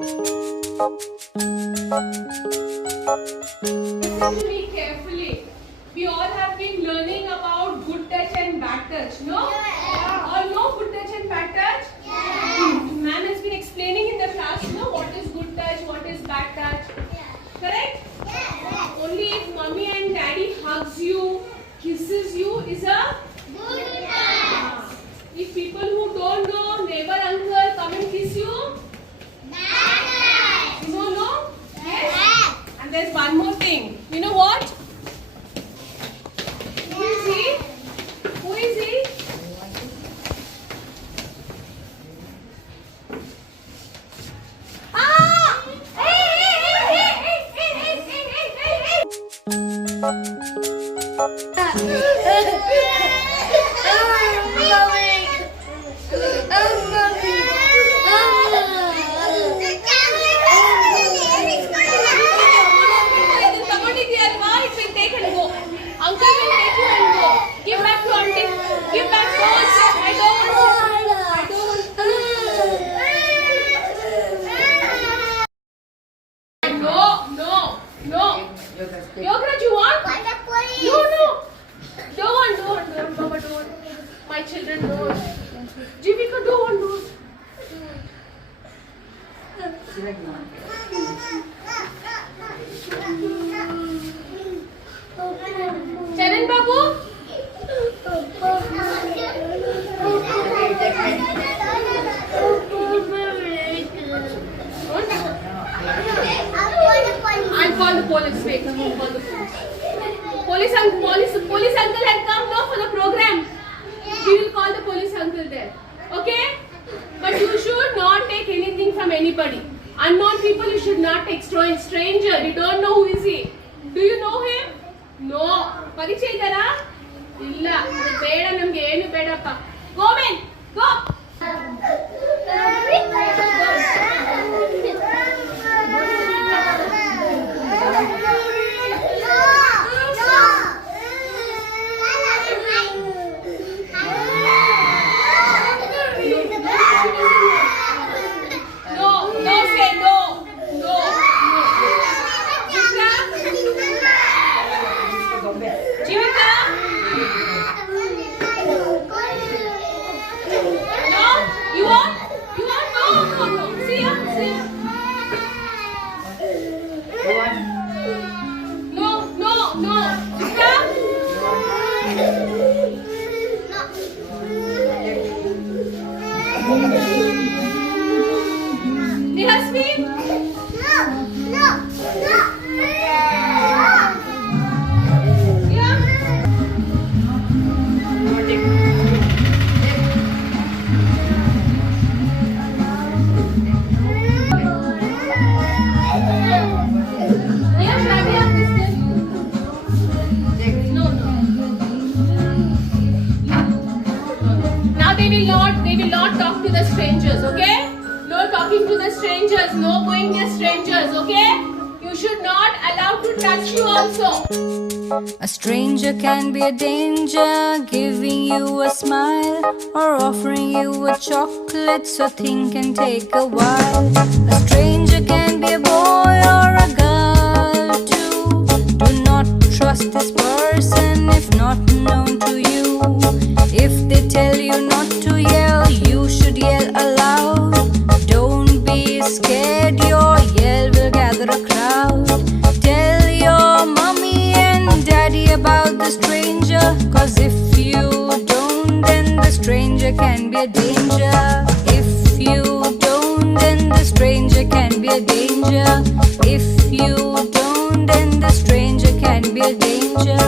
Listen to me carefully. We all have been learning about good touch and bad touch, no? Yeah. All know good touch and bad touch? Yeah. Ma'am has been explaining in the class, no? What is good touch, what is bad touch? Yeah. Correct? Yeah. Only if mommy and daddy hugs you, kisses you is a good touch. If people who don't know, neighbor, uncle come and kiss you, bad touch. You know, no? Yes? Yeah. And there's one more thing. You know what? Who is he? Who is he? Ah! Uncle will take you and go. Give back to auntie. Give back to us. I don't want. No. Yogaraj, you want? No. Don't want. Mama, don't. My children don't. Jivika, don't want. Charan Babu? I'll call the police. Wait, I'll call the police. Police uncle had come now for the program. We will call the police uncle there. Okay? But you should not take anything from anybody. Unknown people you should not take. Stranger, you don't know who is he. Do you know him? No. ಪರಿಚಯ ಇದ್ದಾರಾ? ಇಲ್ಲ. ಬೇಡ ನಮಗೆ ಏನು ಬೇಡಪ್ಪ. Go men. Go. They will not talk to the strangers, okay? No talking to the strangers, no going near strangers, okay? You should not allow to touch you also. A stranger can be a danger, giving you a smile or offering you a chocolate, so think and take a while. A stranger can be a boy or a girl too. Do not trust this person if not known to you. If they tell you not to yell, you should yell aloud. Don't be scared, your yell will gather a crowd. Tell your mommy and daddy about the stranger, 'cause if you don't, then the stranger can be a danger. If you don't, then the stranger can be a danger. If you don't, then the stranger can be a danger.